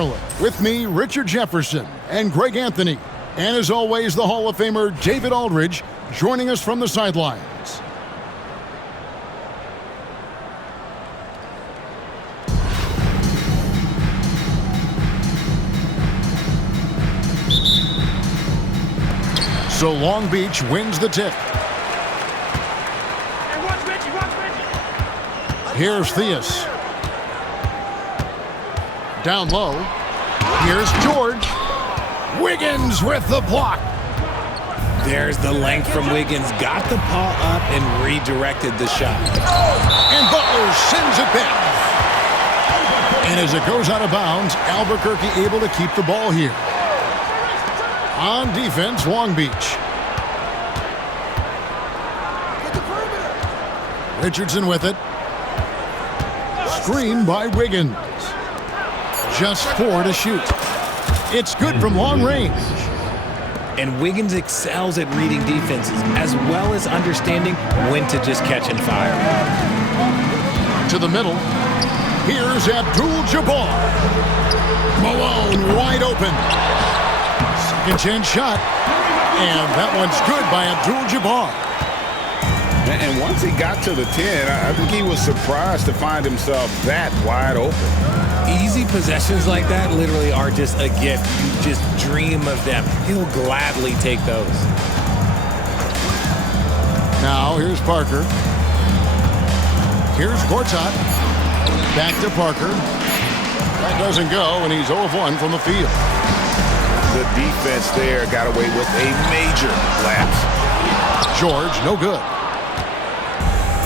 Charlotte. With me, Richard Jefferson and Greg Anthony. And as always, the Hall of Famer David Aldridge joining us from the sidelines. So Long Beach wins the tip. Here's Theus. Down low. Here's George. Wiggins with the block. There's the length from Wiggins. Got the paw up and redirected the shot. And Butler sends it back. And as it goes out of bounds, Albuquerque able to keep the ball here. On defense, Long Beach. Richardson with it. Screen by Wiggins. Just 4 to shoot. It's good from long range. And Wiggins excels at reading defenses as well as understanding when to just catch and fire. To the middle. Here's Abdul-Jabbar. Malone wide open. Second chance shot. And that one's good by Abdul-Jabbar. And once he got to the 10, I think he was surprised to find himself that wide open. Easy possessions like that literally are just a gift. You just dream of them. He'll gladly take those. Now here's Parker. Here's Gortat. Back to Parker. That doesn't go, and he's 0 of 1 from the field. The defense there got away with a major lapse. George, no good.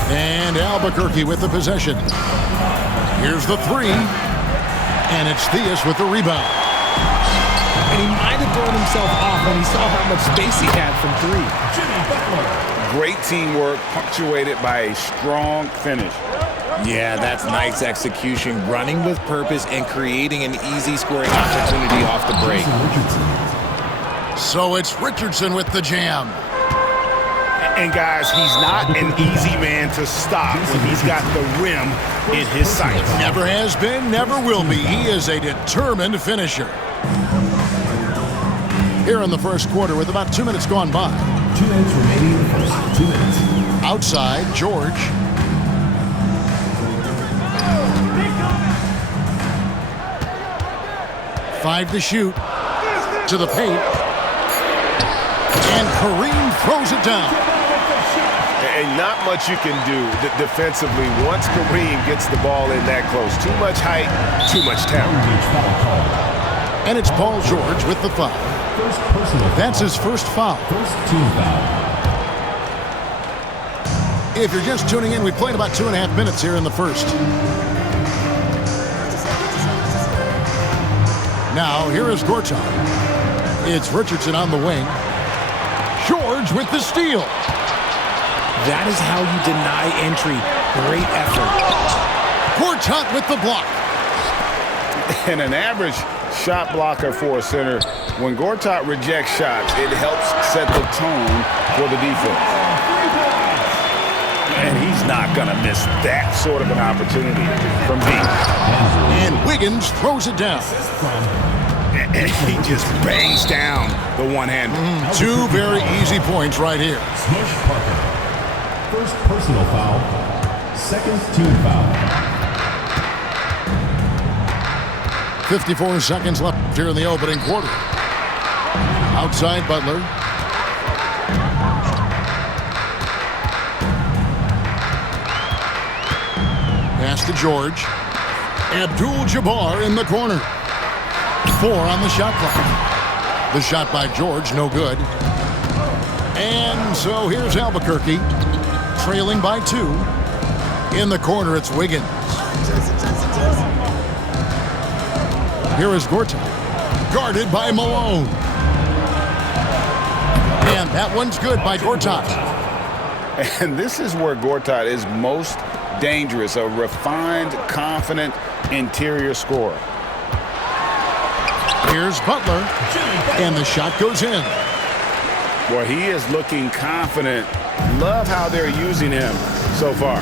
And Albuquerque with the possession. Here's the 3. And it's Theus with the rebound. And he might have thrown himself off when he saw how much space he had from 3. Great teamwork punctuated by a strong finish. Yeah, that's nice execution. Running with purpose and creating an easy scoring opportunity off the break. So it's Richardson with the jam. And guys, he's not an easy man to stop when he's got the rim in his sights. Never has been, never will be. He is a determined finisher. Here in the first quarter with about 2 minutes gone by. 2 minutes remaining in the first. 2 minutes. Outside, George. Five to shoot. To the paint. And Kareem throws it down. And not much you can do defensively once Kareem gets the ball in that close. Too much height, too much talent. And it's Paul George with the foul. That's his first foul. First team foul. If you're just tuning in, we played about 2.5 minutes here in the first. Now, here is Gortat. It's Richardson on the wing. George with the steal. That is how you deny entry. Great effort. Gortat with the block. And an average shot blocker for a center, when Gortat rejects shots, it helps set the tone for the defense. And he's not going to miss that sort of an opportunity from deep. And Wiggins throws it down. And he just bangs down the one-hander. 2 very easy points right here. Smush Parker. First personal foul. Second team foul. 54 seconds left here in the opening quarter. Outside Butler. Pass to George. Abdul-Jabbar in the corner. 4 on the shot clock. The shot by George, no good. And so here's Albuquerque, trailing by 2. In the corner, it's Wiggins. Here is Gortat, guarded by Malone. And that one's good by Gortat. And this is where Gortat is most dangerous, a refined, confident interior scorer. Here's Butler, and the shot goes in. Well, he is looking confident. Love how they're using him so far.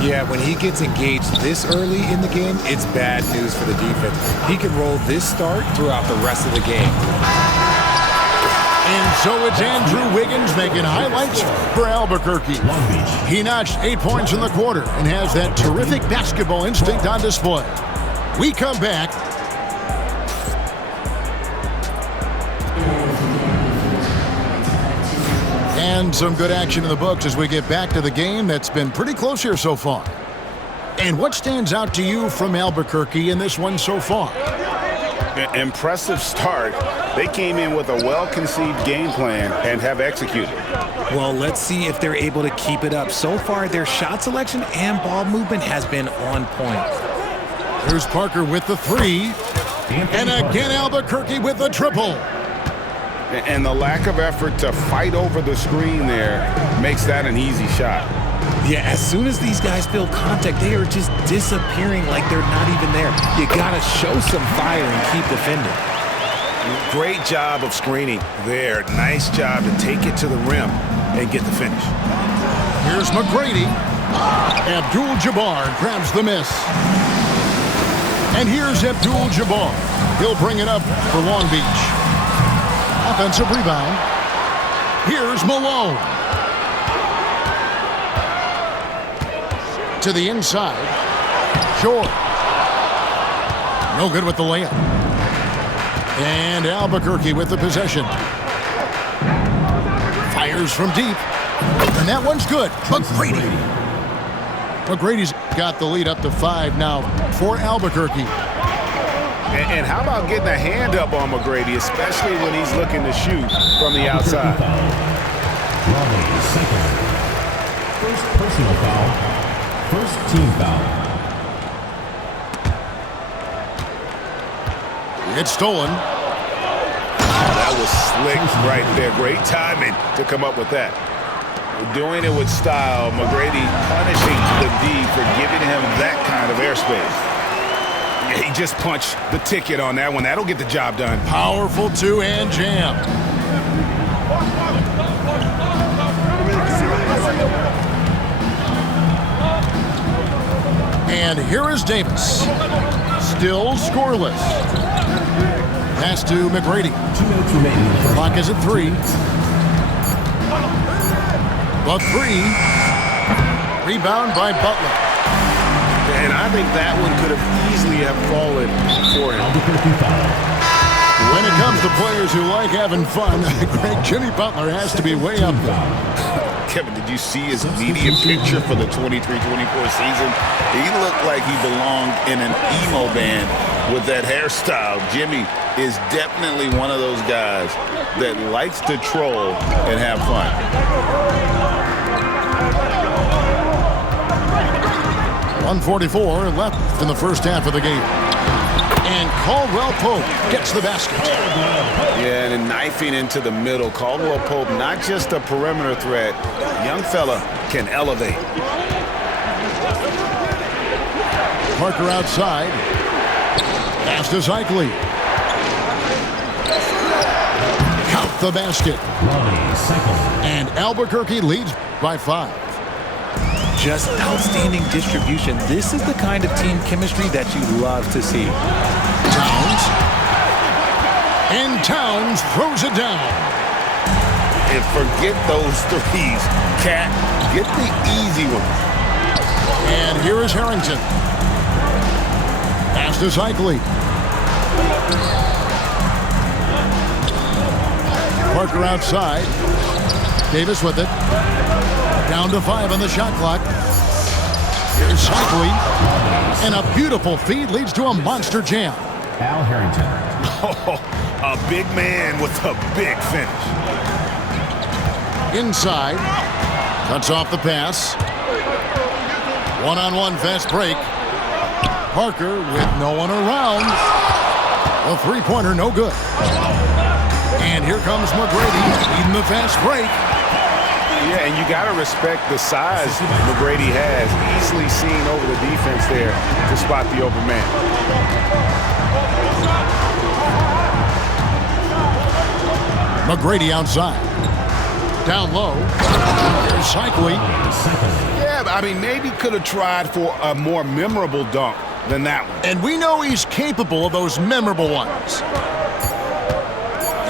Yeah, when he gets engaged this early in the game, it's bad news for the defense. He can roll this start throughout the rest of the game. And so it's Andrew Wiggins making highlights for Albuquerque. He notched 8 points in the quarter and has that terrific basketball instinct on display. We come back. And some good action in the books as we get back to the game that's been pretty close here so far. And what stands out to you from Albuquerque in this one so far? Impressive start. They came in with a well-conceived game plan and have executed. Well, let's see if they're able to keep it up. So far, their shot selection and ball movement has been on point. Here's Parker with the three. And again, Albuquerque with the triple. And the lack of effort to fight over the screen there makes that an easy shot. Yeah, as soon as these guys feel contact, they are just disappearing like they're not even there. You gotta show some fire and keep defending. Great job of screening there. Nice job to take it to the rim and get the finish. Here's McGrady. Abdul-Jabbar grabs the miss. And here's Abdul-Jabbar. He'll bring it up for Long Beach. Offensive rebound. Here's Malone. To the inside. Short. No good with the layup. And Albuquerque with the possession. Fires from deep. And that one's good. McGrady. McGrady's got the lead up to 5 now for Albuquerque. And how about getting a hand up on McGrady, especially when he's looking to shoot from the outside. First personal foul. First team foul. It's stolen. That was slick right there. Great timing to come up with that. Doing it with style. McGrady punishing the D for giving him that kind of airspace. He just punched the ticket on that one. That'll get the job done. Powerful two-hand jam. And here is Davis. Still scoreless. Pass to McGrady. 2 minutes remaining. Clock is at 3. The 3. Rebound by Butler. And I think that one could have easily have fallen for him. When it comes to players who like having fun, Greg, Jimmy Butler has to be way up there. Kevin, did you see his media picture for the 23-24 season? He looked like he belonged in an emo band with that hairstyle. Jimmy is definitely one of those guys that likes to troll and have fun. .144 left in the first half of the game. And Caldwell Pope gets the basket. Yeah, and knifing into the middle. Caldwell Pope, not just a perimeter threat. Young fella can elevate. Parker outside. Pass to Zykley. Count the basket. And Albuquerque leads by 5. Just outstanding distribution. This is the kind of team chemistry that you love to see. Towns. And Towns throws it down. And forget those threes. Cat, get the easy one. And here is Harrington. Pass to Zykley. Parker outside. Davis with it. Down to 5 on the shot clock. Here's Zykley. And a beautiful feed leads to a monster jam. Al Harrington. Oh, a big man with a big finish. Inside. Cuts off the pass. One-on-one fast break. Parker with no one around. A three-pointer, no good. And here comes McGrady leading the fast break. Yeah, and you got to respect the size McGrady has. Easily seen over the defense there to spot the open man. McGrady outside. Down low. Here's Zykley. Yeah, I mean, maybe could have tried for a more memorable dunk than that one. And we know he's capable of those memorable ones.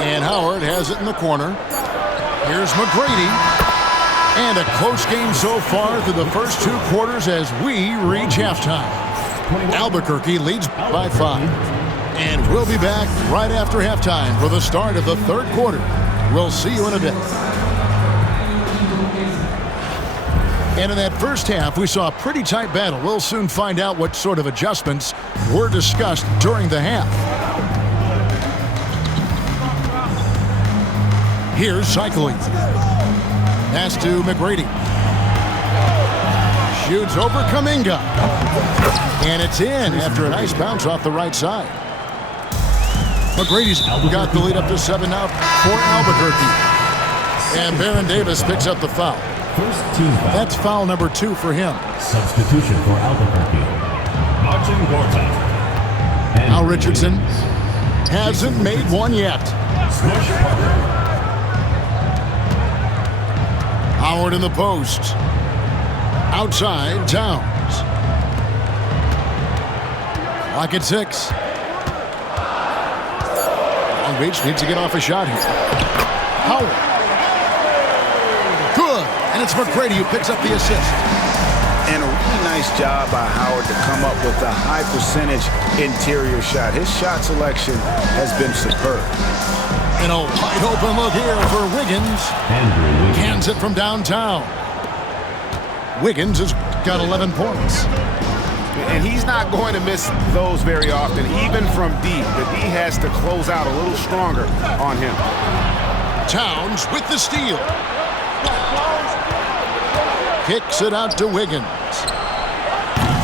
And Howard has it in the corner. Here's McGrady. And a close game so far through the first 2 quarters as we reach halftime. Albuquerque leads by 5. And we'll be back right after halftime for the start of the 3rd quarter. We'll see you in a bit. And in that first half, we saw a pretty tight battle. We'll soon find out what sort of adjustments were discussed during the half. Here's cycling. Pass to McGrady. Shoots over Kuminga. And it's in after a nice bounce off the right side. McGrady's got the lead up to 7 now for Albuquerque. And Baron Davis picks up the foul. First team foul. That's foul number 2 for him. Substitution for Albuquerque. Martin Gortat. Now Richardson hasn't made one yet. Smush Parker. Howard in the post. Outside, Towns. Lock at 6. Long Beach needs to get off a shot here. Howard. Good. And it's McGrady who picks up the assist. And a really nice job by Howard to come up with a high percentage interior shot. His shot selection has been superb. And a wide open look here for Wiggins. Cans it from downtown. Wiggins has got 11 points. And he's not going to miss those very often, even from deep. The D has to close out a little stronger on him. Towns with the steal. Kicks it out to Wiggins.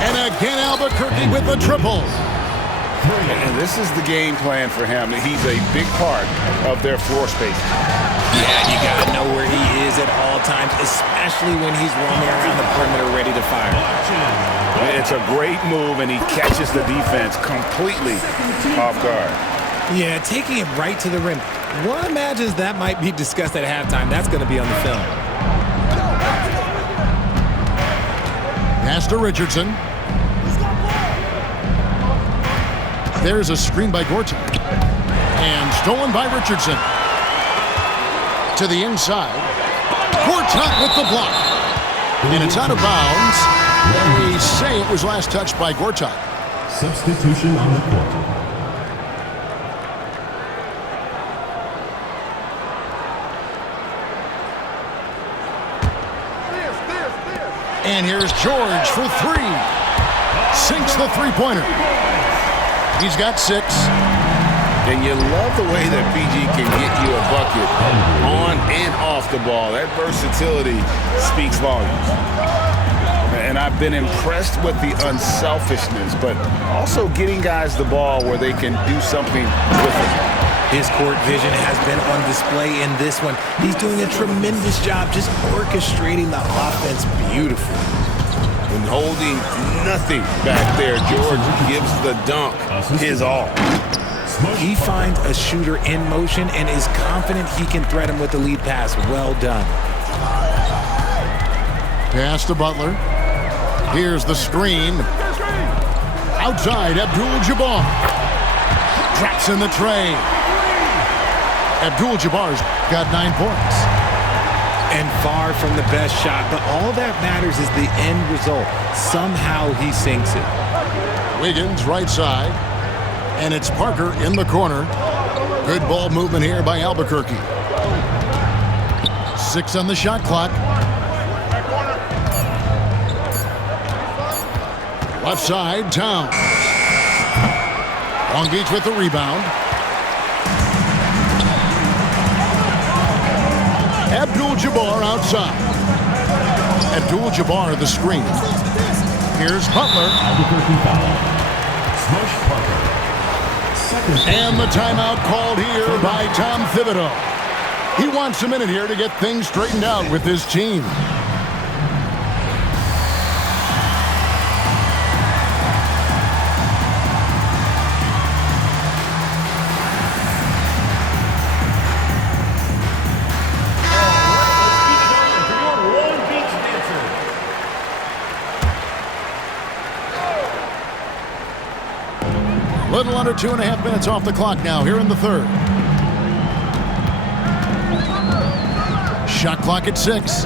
And again, Albuquerque with the triple. And this is the game plan for him. He's a big part of their floor space. Yeah, you got to know where he is at all times, especially when he's roaming around the perimeter ready to fire. It's a great move, and he catches the defense completely off guard. Yeah, taking it right to the rim. One imagines that might be discussed at halftime. That's going to be on the film. Pass to Richardson. There's a screen by Gortat. And stolen by Richardson. To the inside. Gortat with the block. And it's out of bounds. They say it was last touched by Gortat. Substitution on the court. And here's George for 3. Sinks the three-pointer. He's got 6. And you love the way that PG can get you a bucket on and off the ball. That versatility speaks volumes. And I've been impressed with the unselfishness, but also getting guys the ball where they can do something with it. His court vision has been on display in this one. He's doing a tremendous job just orchestrating the offense beautifully. And holding nothing back there, George gives the dunk his all. He finds a shooter in motion and is confident he can threat him with the lead pass. Well done. Pass to Butler. Here's the screen. Outside, Abdul-Jabbar. Traps in the tray. Abdul-Jabbar's got 9 points. And far from the best shot, but all that matters is the end result. Somehow he sinks it. Wiggins right side. And it's Parker in the corner. Good ball movement here by Albuquerque. 6 on the shot clock. Left side, Towns. Long Beach with the rebound. Abdul-Jabbar outside. Abdul-Jabbar the screen. Here's Butler. Albuquerque foul. Smush Parker. And the timeout called here by Tom Thibodeau. He wants a minute here to get things straightened out with his team. Little under 2.5 minutes off the clock now here in the third. Shot clock at 6.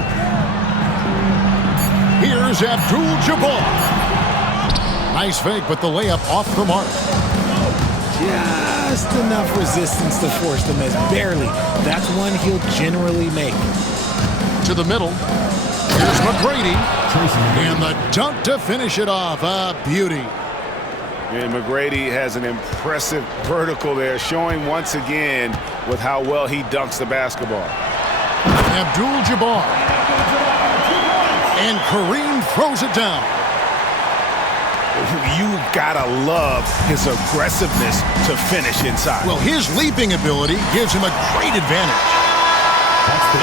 Here's Abdul-Jabbar. Nice fake, but the layup off the mark. Just enough resistance to force the miss. Barely. That's one he'll generally make. To the middle. Here's McGrady. And the dunk to finish it off. A beauty. And McGrady has an impressive vertical there, showing once again with how well he dunks the basketball. Abdul-Jabbar. And Kareem throws it down. You gotta love his aggressiveness to finish inside. Well, his leaping ability gives him a great advantage.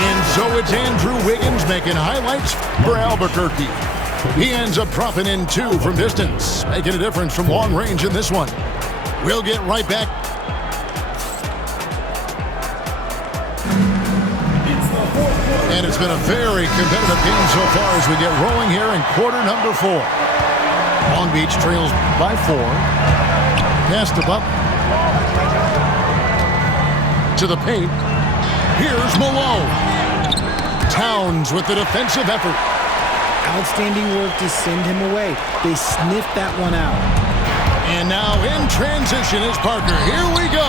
And so it's Andrew Wiggins making highlights for Albuquerque. He ends up dropping in 2 from distance, making a difference from long range in this one. We'll get right back. And it's been a very competitive game so far as we get rolling here in quarter number 4. Long Beach trails by 4. Pass to Butler. To the paint. Here's Malone. Towns with the defensive effort. Outstanding work to send him away. They sniffed that one out. And now in transition is Parker. Here we go.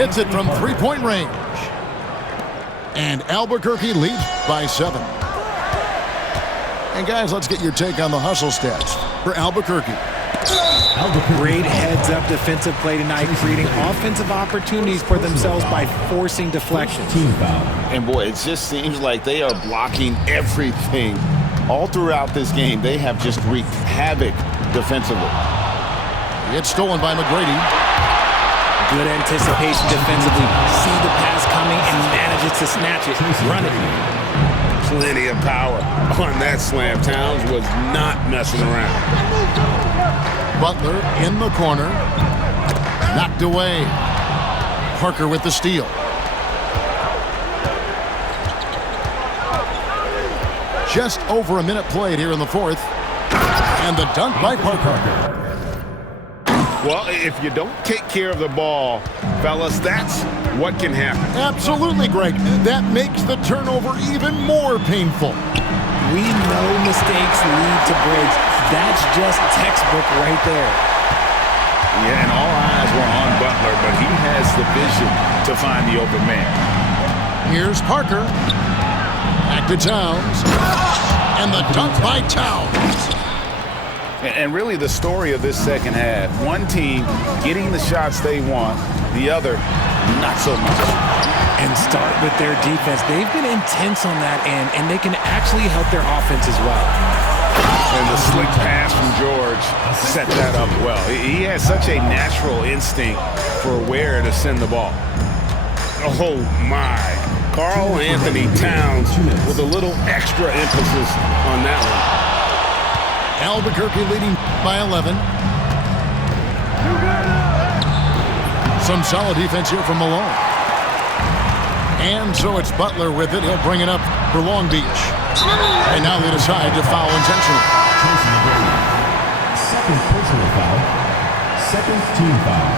Hits it from three-point range. And Albuquerque leads by 7. And guys, let's get your take on the hustle stats for Albuquerque. Great heads-up defensive play tonight, creating offensive opportunities for themselves by forcing deflections. And boy, it just seems like they are blocking everything. All throughout this game, they have just wreaked havoc defensively. It's stolen by McGrady. Good anticipation defensively. See the pass coming and manages to snatch it. Run it. Plenty of power on that slam. Towns was not messing around. Butler in the corner. Knocked away. Parker with the steal. Just over a minute played here in the fourth. And the dunk by Parker. Well, if you don't take care of the ball, fellas, that's what can happen. Absolutely, Greg. That makes the turnover even more painful. We know mistakes lead to breaks. That's just textbook right there. Yeah, and all eyes were on Butler, but he has the vision to find the open man. Here's Parker. Back to Towns. And the dunk by Towns. And really the story of this second half, one team getting the shots they want, the other not so much. And start with their defense. They've been intense on that end, and they can actually help their offense as well. And the slick pass from George set that up well. He has such a natural instinct for where to send the ball. Oh, my. Karl Anthony Towns with a little extra emphasis on that one. Albuquerque leading by 11. Some solid defense here from Malone. And so it's Butler with it. He'll bring it up for Long Beach. And now they decide to foul intentionally. Second personal foul. Second team foul.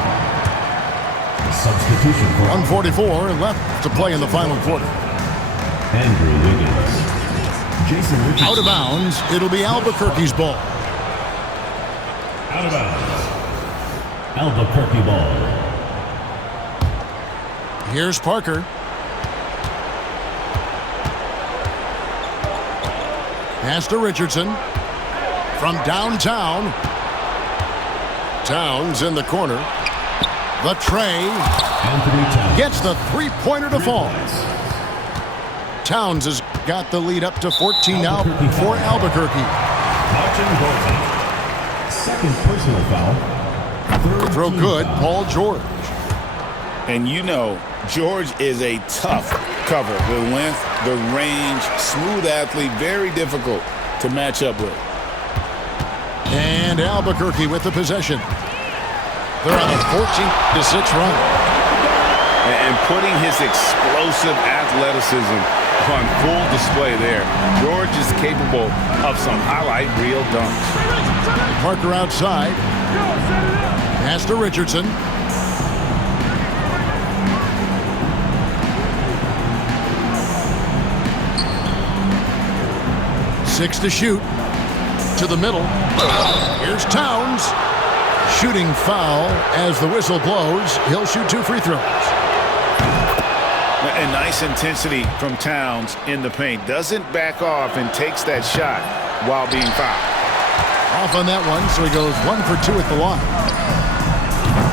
Substitution for 1:44 left to play in the final quarter. Andrew Wiggins. Jason Richardson. Out of bounds. It'll be Albuquerque's ball. Out of bounds. Albuquerque ball. Here's Parker. Pass to Richardson. From downtown. Towns in the corner. The tray. Anthony Towns. Gets the three-pointer to fall. Towns has got the lead up to 14 now for Albuquerque. Second personal foul. Third Throw good, foul. Paul George. And you know, George is a tough cover. The length, the range, smooth athlete, very difficult to match up with. And Albuquerque with the possession. They're on a 14-6 run. And putting his explosive athleticism on full display there. George is capable of some highlight reel dunks. Parker outside. Pass to Richardson. Six to shoot. To the middle. Here's Towns. Shooting foul as the whistle blows. He'll shoot 2 free throws. And nice intensity from Towns in the paint. Doesn't back off and takes that shot while being fouled. Off on that one, so he goes 1 for 2 at the line.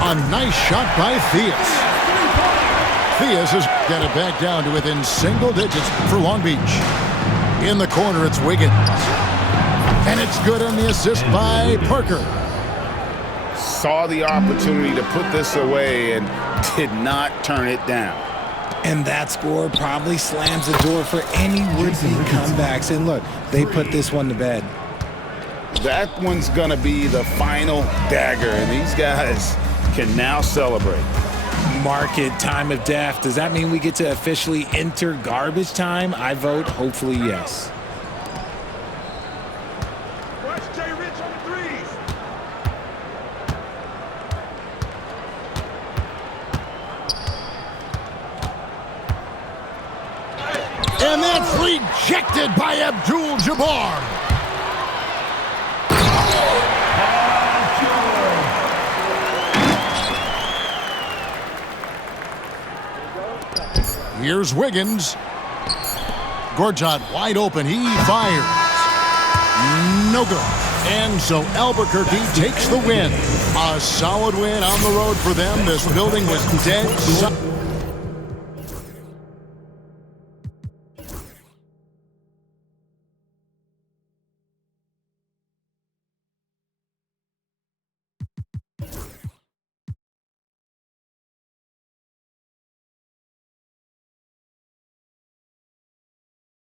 A nice shot by Theus. Theus has got it back down to within single digits for Long Beach. In the corner, it's Wiggins. And it's good on the assist by Parker. Saw the opportunity to put this away and did not turn it down. And that score probably slams the door for any would-be comebacks. And look, they put this one to bed. That one's going to be the final dagger, and these guys can now celebrate. Mark it, time of death. Does that mean we get to officially enter garbage time? I vote hopefully yes. And that's rejected by Abdul-Jabbar. Here's Wiggins. Gortat wide open. He fires. No good. And so Albuquerque takes the win. A solid win on the road for them. This building was dead.